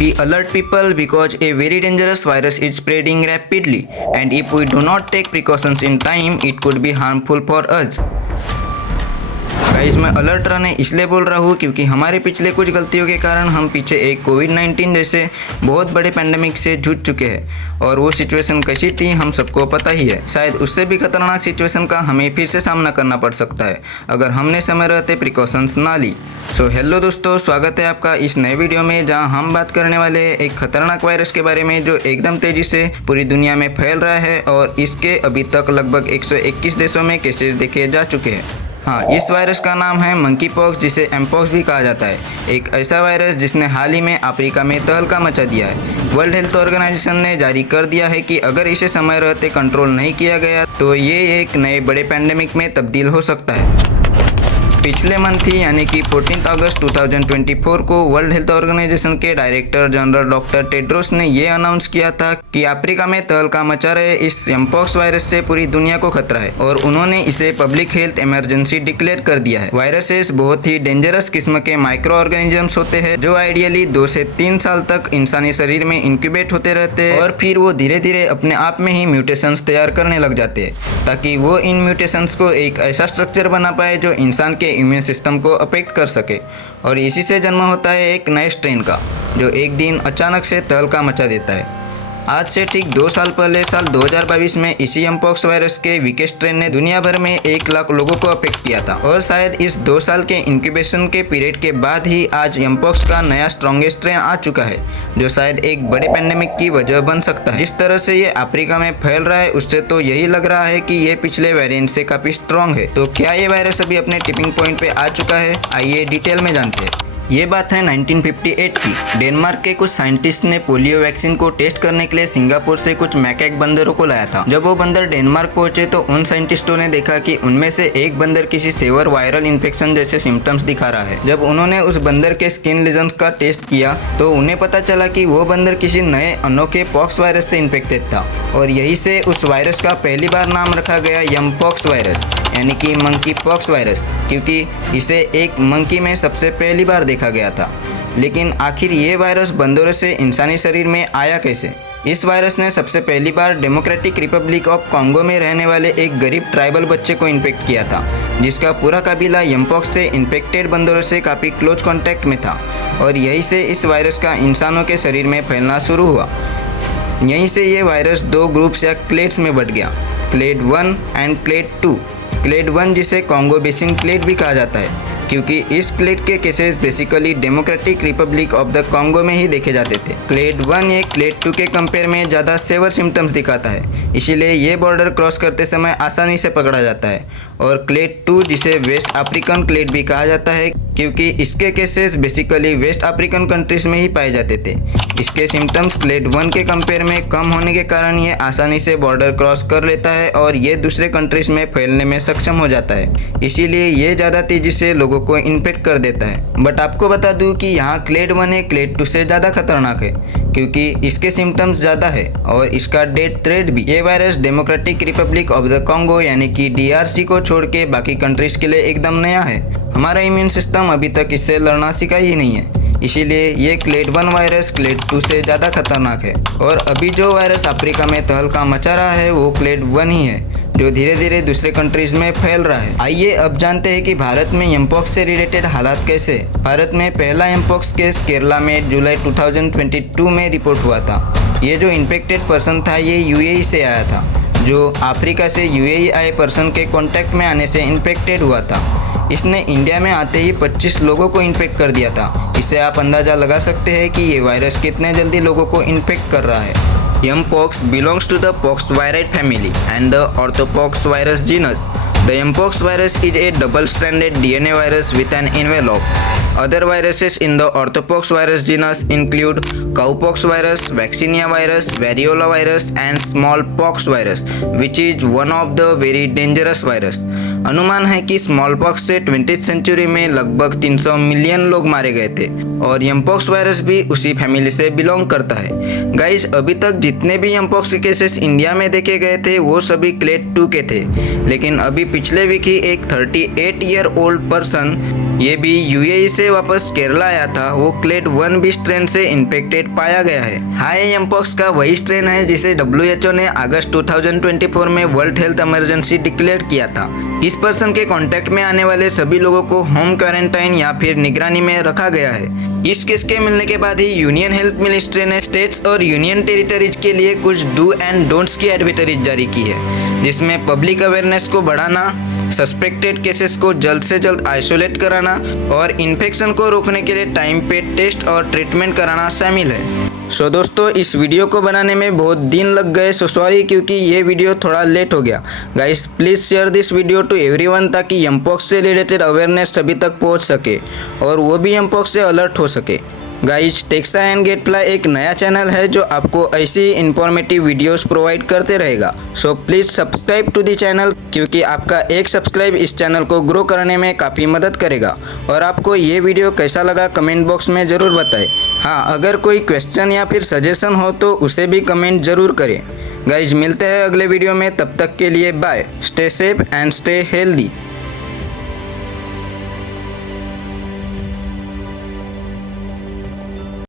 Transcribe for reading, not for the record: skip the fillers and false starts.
Be alert people because a very dangerous virus is spreading rapidly and if we do not take precautions in time it could be harmful for us. Guys मैं alert रहने इसलिए बोल रहा हूँ क्योंकि हमारे पिछले कुछ गलतियों के कारण हम पीछे एक कोविड-19 जैसे बहुत बड़े पैंडेमिक से जूझ चुके हैं और वो सिचुएशन कैसी थी हम सबको पता ही है। शायद उससे भी खतरनाक सिचुएशन का हमें फिर से सामना करना पड़ सकता है अगर हमने समय रहते प्रिकॉशंस ना ली। सो हेलो दोस्तों, स्वागत है आपका इस नए वीडियो में जहाँ हम बात करने वाले हैं एक खतरनाक वायरस के बारे में जो एकदम तेजी से पूरी दुनिया में फैल रहा है और इसके अभी तक लगभग 121 देशों में केसेस देखे जा चुके हैं। हाँ, इस वायरस का नाम है मंकी पॉक्स जिसे एमपॉक्स भी कहा जाता है। एक ऐसा वायरस जिसने हाल ही में अफ्रीका में तहलका मचा दिया है। वर्ल्ड हेल्थ ऑर्गेनाइजेशन ने जारी कर दिया है कि अगर इसे समय रहते कंट्रोल नहीं किया गया तो ये एक नए बड़े पैंडेमिक में तब्दील हो सकता है। पिछले मंथ ही यानी कि 14 अगस्त 2024 को वर्ल्ड हेल्थ ऑर्गेनाइजेशन के डायरेक्टर जनरल डॉक्टर टेड्रोस ने ये अनाउंस किया था कि अफ्रीका में तहलका मचा रहे इस एमपॉक्स वायरस से पूरी दुनिया को खतरा है और उन्होंने इसे पब्लिक हेल्थ इमरजेंसी डिक्लेयर कर दिया है। वायरसेस बहुत ही डेंजरस किस्म के माइक्रो ऑर्गेनिजम्स होते हैं जो आइडियली 2 से 3 साल तक इंसानी शरीर में इंक्यूबेट होते रहते हैं और फिर वो धीरे धीरे अपने आप में ही म्यूटेशंस तैयार करने लग जाते हैं ताकि वो इन म्यूटेशंस को एक ऐसा स्ट्रक्चर बना पाए जो इंसान के इम्यून सिस्टम को अफेक्ट कर सके और इसी से जन्म होता है एक नए स्ट्रेन का जो एक दिन अचानक से तहलका मचा देता है। आज से ठीक 2 साल पहले साल 2022 में इसी एमपॉक्स वायरस के वीकेस्ट स्ट्रेन ने दुनिया भर में 1 लाख लोगों को अफेक्ट किया था और शायद इस 2 साल के इंक्यूबेशन के पीरियड के बाद ही आज एमपॉक्स का नया स्ट्रॉन्गेस्ट स्ट्रेन आ चुका है जो शायद एक बड़े पैंडेमिक की वजह बन सकता है। जिस तरह से ये अफ्रीका में फैल रहा है उससे तो यही लग रहा है कि ये पिछले वेरिएंट से काफी स्ट्रॉन्ग है। तो क्या ये वायरस अभी अपने टिपिंग पॉइंट पे आ चुका है? आइए डिटेल में जानते हैं। ये बात है 1958 की। डेनमार्क के कुछ साइंटिस्ट ने पोलियो वैक्सीन को टेस्ट करने के लिए सिंगापुर से कुछ मैकेक बंदरों को लाया था। जब वो बंदर डेनमार्क पहुंचे तो उन साइंटिस्टों ने देखा कि उनमें से एक बंदर किसी सेवर वायरल इन्फेक्शन जैसे सिम्टम्स दिखा रहा है। जब उन्होंने उस बंदर के स्किन लीजन्स का टेस्ट किया तो उन्हें पता चला कि वो बंदर किसी नए अनोखे पॉक्स वायरस से इन्फेक्टेड था और यही से उस वायरस का पहली बार नाम रखा गया एमपॉक्स वायरस यानी कि मंकी पॉक्स वायरस, क्योंकि इसे एक मंकी में सबसे पहली बार देखा गया था। लेकिन आखिर ये वायरस बंदरों से इंसानी शरीर में आया कैसे? इस वायरस ने सबसे पहली बार डेमोक्रेटिक रिपब्लिक ऑफ कॉन्गो में रहने वाले एक गरीब ट्राइबल बच्चे को इन्फेक्ट किया था जिसका पूरा कबीला एमपॉक्स से इन्फेक्टेड बंदरों से काफ़ी क्लोज कॉन्टैक्ट में था और यहीं से इस वायरस का इंसानों के शरीर में फैलना शुरू हुआ। यहीं से ये वायरस 2 ग्रुप्स या क्लेड्स में बट गया, क्लेड 1 एंड क्लेड 2। क्लेड 1 जिसे कॉन्गो बेसिन क्लेड भी कहा जाता है क्योंकि इस क्लेड के cases basically democratic Republic of the Congo में ही देखे जाते थे। क्लेड 1 ये क्लेड 2 के कंपेयर में ज़्यादा सेवर सिम्टम्स दिखाता है, इसीलिए ये बॉर्डर क्रॉस करते समय आसानी से पकड़ा जाता है। और क्लेड 2 जिसे वेस्ट अफ्रीकन क्लेड भी कहा जाता है क्योंकि इसके cases basically West African countries में ही पाए जाते थे। इसके सिम्टम्स क्लेड 1 के कंपेयर में कम होने के कारण ये आसानी से बॉर्डर क्रॉस कर लेता है और ये दूसरे कंट्रीज में फैलने में सक्षम हो जाता है, इसीलिए ये ज़्यादा तेज़ी से लोगों को इन्फेक्ट कर देता है। बट आपको बता दूं कि यहाँ क्लेड 1 है क्लेड 2 से ज़्यादा खतरनाक है क्योंकि इसके सिम्टम्स ज़्यादा है और इसका डेथ रेट भी। ये virus democratic Republic of the Congo यानी कि DRC को छोड़ के बाकी कंट्रीज के लिए एकदम नया है। हमारा इम्यून सिस्टम अभी तक इससे लड़ना सीखा ही नहीं है, इसीलिए ये क्लेड 1 वायरस क्लेड 2 से ज़्यादा खतरनाक है। और अभी जो वायरस अफ्रीका में तहलका मचा रहा है वो क्लेड 1 ही है जो धीरे धीरे दूसरे कंट्रीज में फैल रहा है। आइए अब जानते हैं कि भारत में एमपॉक्स से रिलेटेड हालात कैसे। भारत में पहला एमपॉक्स केस केरला में जुलाई 2022 में रिपोर्ट हुआ था। ये जो इन्फेक्टेड पर्सन था ये UAE से आया था जो अफ्रीका से UAE आए पर्सन के कांटेक्ट में आने से इन्फेक्टेड हुआ था। इसने इंडिया में आते ही 25 लोगों को इन्फेक्ट कर दिया था। इससे आप अंदाज़ा लगा सकते हैं कि ये वायरस कितने जल्दी लोगों को इन्फेक्ट कर रहा है। Mpox belongs to the Poxviride family and the Orthopox virus genus. The Mpox virus is a double-stranded DNA virus with an envelope. Other viruses in the Orthopox virus genus include Cowpox virus, Vaccinia virus, Variola virus, and Smallpox virus, which is one of the very dangerous virus. अनुमान है कि small pox से 20th century में लगभग 300 million लोग मारे गए थे और यमपॉक्स वायरस भी उसी फैमिली से बिलोंग करता है। गाइस, अभी तक जितने भी यमपॉक्स के केसेस इंडिया में देखे गए थे वो सभी क्लेड 2 के थे, लेकिन अभी पिछले वीक ही एक 38 ईयर ओल्ड पर्सन, ये भी यूएई से वापस केरला आया था, वो क्लेड 1b स्ट्रेन से इन्फेक्टेड पाया गया है। हाई यमपॉक्स का वही स्ट्रेन है जिसे WHO ने अगस्त 2024 में वर्ल्ड हेल्थ इमरजेंसी डिक्लेयर किया था। इस पर्सन के कांटेक्ट में आने वाले सभी लोगों को होम क्वारंटाइन या फिर निगरानी में रखा गया है। इस केस के मिलने के बाद ही यूनियन हेल्थ मिनिस्ट्री ने स्टेट्स और यूनियन टेरिटरीज के लिए कुछ डू एंड डोंट्स की एडवाइजरी जारी की है, जिसमें पब्लिक अवेयरनेस को बढ़ाना, सस्पेक्टेड केसेस को जल्द से जल्द आइसोलेट कराना और इन्फेक्शन को रोकने के लिए टाइम पे टेस्ट और ट्रीटमेंट कराना शामिल है। सो दोस्तों, इस वीडियो को बनाने में बहुत दिन लग गए, सो सॉरी क्योंकि ये वीडियो थोड़ा लेट हो गया। Guys, please share this video to everyone ताकि यमपॉक्स से रिलेटेड अवेयरनेस सभी तक पहुंच सके और वो भी यमपॉक्स से अलर्ट हो सके। गाइस, टेक्सा एंड गेटफ्लाई एक नया चैनल है जो आपको ऐसी इन्फॉर्मेटिव वीडियोस प्रोवाइड करते रहेगा। So please subscribe to the channel क्योंकि आपका एक सब्सक्राइब इस चैनल को ग्रो करने में काफ़ी मदद करेगा। और आपको ये वीडियो कैसा लगा कमेंट बॉक्स में ज़रूर बताएं। हाँ, अगर कोई क्वेश्चन या फिर सजेशन हो तो उसे भी कमेंट ज़रूर करें। गाइस, मिलते हैं अगले वीडियो में, तब तक के लिए bye. Stay safe and stay healthy.